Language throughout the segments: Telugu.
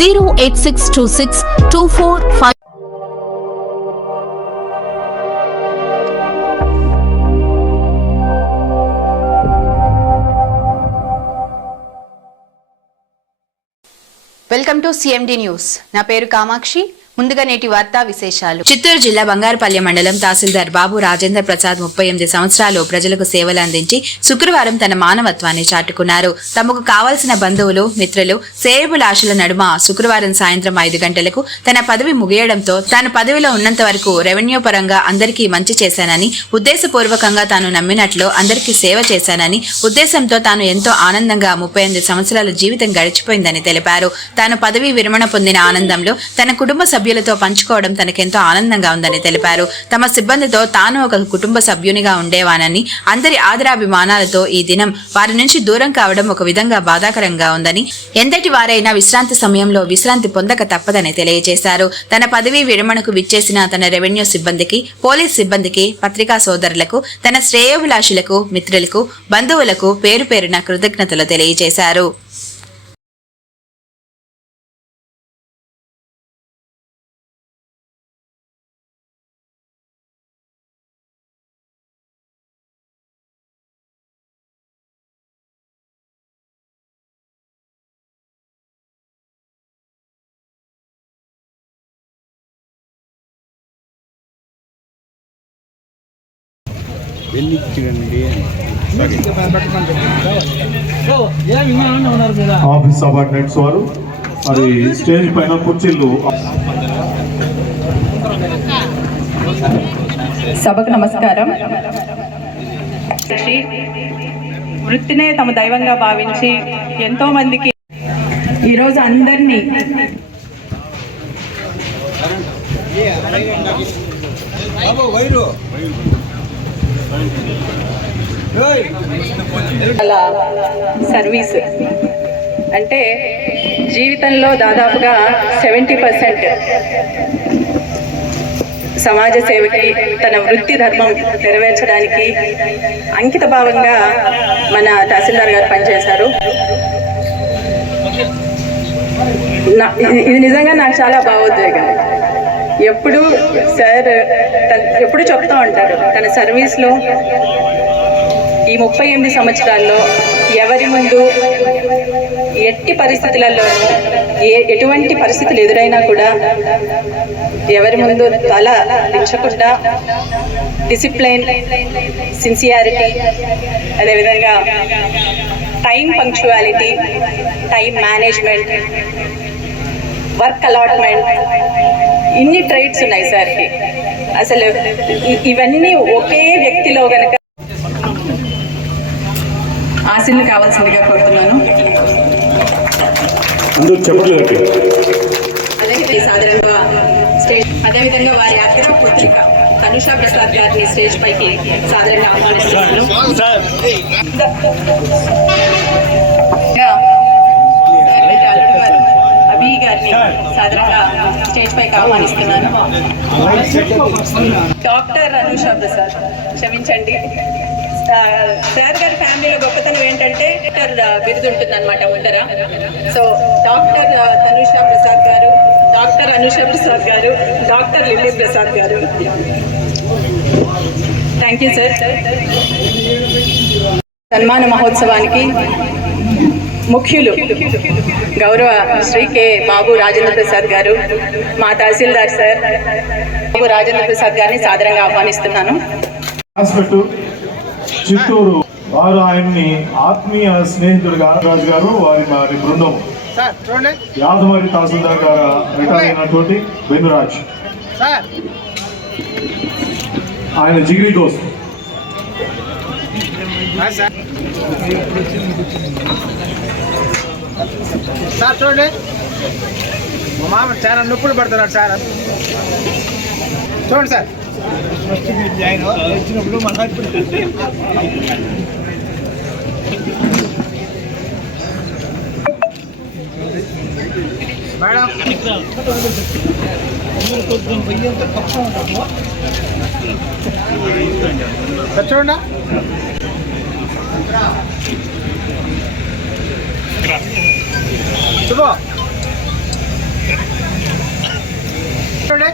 zero eight six two six two four five welcome to CMD news నా పేరు కామాక్షి. ముందుగా నేటి వార్తా విశేషాలు. చిత్తూరు జిల్లా బంగారుపల్లి మండలం తహసీల్దార్ బాబు రాజేంద్ర ప్రసాద్ ముప్పై ఎనిమిది సంవత్సరాలు ప్రజలకు సేవలు అందించి శుక్రవారం తన మానవత్వాన్ని చాటుకున్నారు. తమకు కావలసిన బంధువులు మిత్రులు సేవలాశల నడుమ శుక్రవారం సాయంత్రం ఐదు గంటలకు తన పదవి ముగియడంతో తాను పదవిలో ఉన్నంత వరకు రెవెన్యూ పరంగా అందరికీ మంచి చేశానని ఉద్దేశపూర్వకంగా తాను నమ్మినట్లు అందరికీ సేవ చేశానని ఉద్దేశంతో తాను ఎంతో ఆనందంగా ముప్పై ఎనిమిది సంవత్సరాల జీవితం గడిచిపోయిందని తెలిపారు. తాను పదవి విరమణ పొందిన ఆనందంలో తన కుటుంబ సభ్యులు సభ్యులతో పంచుకోవడం తనకెంతో ఆనందంగా ఉందని తెలిపారు. తమ సిబ్బందితో తాను ఒక కుటుంబ సభ్యునిగా ఉండేవానని అందరి ఆదరాభిమానాలతో ఈ దినం వారి నుంచి దూరం కావడం ఒక విధంగా బాధాకరంగా ఉందని ఎంతటి వారైనా విశ్రాంతి సమయంలో విశ్రాంతి పొందక తప్పదని తెలియజేశారు. తన పదవీ విరమణకు విచ్చేసిన తన రెవెన్యూ సిబ్బందికి పోలీస్ సిబ్బందికి పత్రికా సోదరులకు తన శ్రేయోభిలాషులకు మిత్రులకు బంధువులకు పేరు పేరున కృతజ్ఞతలు తెలియజేశారు. ఆఫీస్ సబార్డినేట్స్ వారు మరి స్టేజ్ పైన కుర్చీలు. సభకు నమస్కారం. వృత్తినే తమ దైవంగా భావించి ఎంతో మందికి ఈరోజు అందరినీ అలా సర్వీస్. అంటే జీవితంలో దాదాపుగా సెవెంటీ పర్సెంట్ సమాజ సేవకి తన వృత్తి ధర్మం నెరవేర్చడానికి అంకిత భావంగా మన తహసీల్దార్ గారు పనిచేశారు. నా- ఇది- ఇది నిజంగా నాకు చాలా భావోద్వేగం. ఎప్పుడు సార్ తన- ఎప్పుడు చెప్తా ఉంటారు తన సర్వీస్లో ఈ ముప్పై ఎనిమిది సంవత్సరాల్లో ఎవరి ముందు ఎట్టి పరిస్థితులలో ఏ ఎటువంటి పరిస్థితులు ఎదురైనా కూడా ఎవరి ముందు తల దించకుండా డిసిప్లైన్ సిన్సియారిటీ అదేవిధంగా time punctuality time management work allotment ఇన్ని ట్రైట్స్ ఉన్నాయి సార్కి. అసలు ఇవన్నీ ఒకే వ్యక్తిలో గనక ఆశీర్లు కావాల్సిందిగా కోరుతున్నాను. సాధారణంగా స్టేజ్ అదేవిధంగా వారి అగ్ర పుత్రిక తనుషా ప్రసాద్ గారిని స్టేజ్ పైకి సాధారణంగా ఆహ్వానిస్తున్నాను. అభి గారిని సాధారణంగా స్టేజ్ ఆహ్వానిస్తున్నాను డాక్టర్ అనుషా ప్రసాద్ క్షమించండి. సార్ గారి ఫ్యామిలీలో గొప్పతనం ఏంటంటే డాక్టర్ బిరుదు ఉంటుంది అనమాట ముందర. సో డాక్టర్ తనుషా ప్రసాద్ గారు డాక్టర్ అనుష ప్రసాద్ గారు డాక్టర్ లిల్లీ ప్రసాద్ గారు. థ్యాంక్ యూ సార్ సన్మాన మహోత్సవానికి ముఖ్యులు గౌరవ శ్రీ కె. బాబు రాజేంద్ర ప్రసాద్ గారు మా తహసీల్దార్ సార్ బాబు రాజేంద్ర ప్రసాద్ గారిని సాదరంగా ఆహ్వానిస్తున్నాను. హాస్పిటల్ చిత్తూరు వారు ఆయన్ని ఆత్మీయ స్నేహితుడుగా రాజు గారు వారి వారి బృందం సార్ చూడండి. యాదవారి తహసీల్దార్ గారు రిటైర్ అయినటువంటి బెన్నురాజ్ సార్. ఆయన జిగిరి దోస్త్ సార్. సార్ చూడండి. మా మామ చాలా నొప్పులు పడుతున్నాడు సార్. చూడండి సార్. ఆయన వచ్చినప్పుడు మన మేడం. సార్ చూడండి. శుభ చూడండి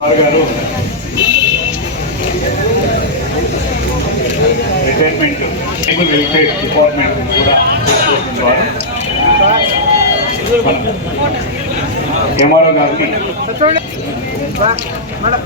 సార్ గారు రిటైర్మెంట్ ట్రైబల్ వెల్ఫేర్ డిపార్ట్మెంట్ కూడా వారు ఎంఆర్ఓ గారికి సార్ చూడండి సార్ మేడం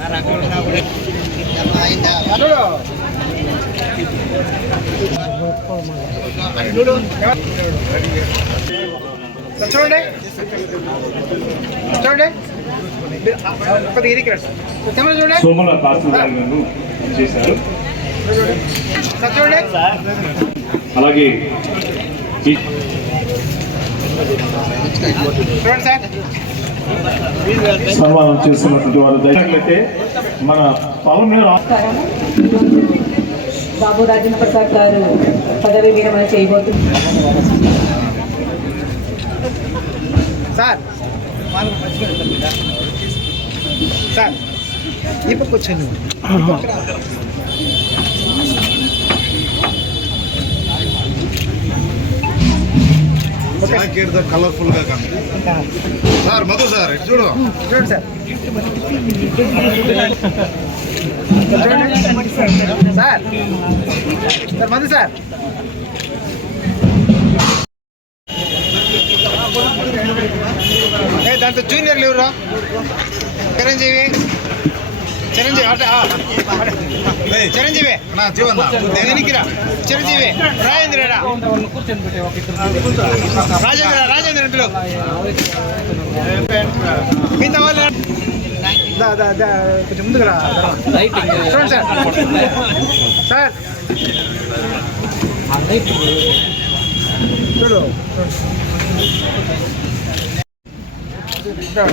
చూడు చూడు సార్ చూడండి. చూడండి. సోమల తహసీల్దార్ గారు చేశారు. అలాగే సన్మానం చేస్తున్నటువంటి వారు దయచేసి మన బాబు రాజేంద్ర ప్రసాద్ గారు పదవి విరమణ చేయబోతున్నారు సార్ సార్ ఈ పక్క వచ్చాను కలర్ఫుల్గా కనిపి సార్ మధు సార్ ఇటు చూడు చూడండి సార్ చూడండి సార్. సార్ మంది సార్. దాంతో జూనియర్లు ఎవరు చిరంజీవి? చిరంజీవి అట. చిరంజీవి. నా జీవన్ వెనక్కిరా చిరంజీవి. రాజేంద్ర రాజేంద్ర రాజేంద్ర అంటులు మిగతా వాళ్ళు కొంచెం ముందుకు రా చూడండి సార్ సార్ చూడు చూడు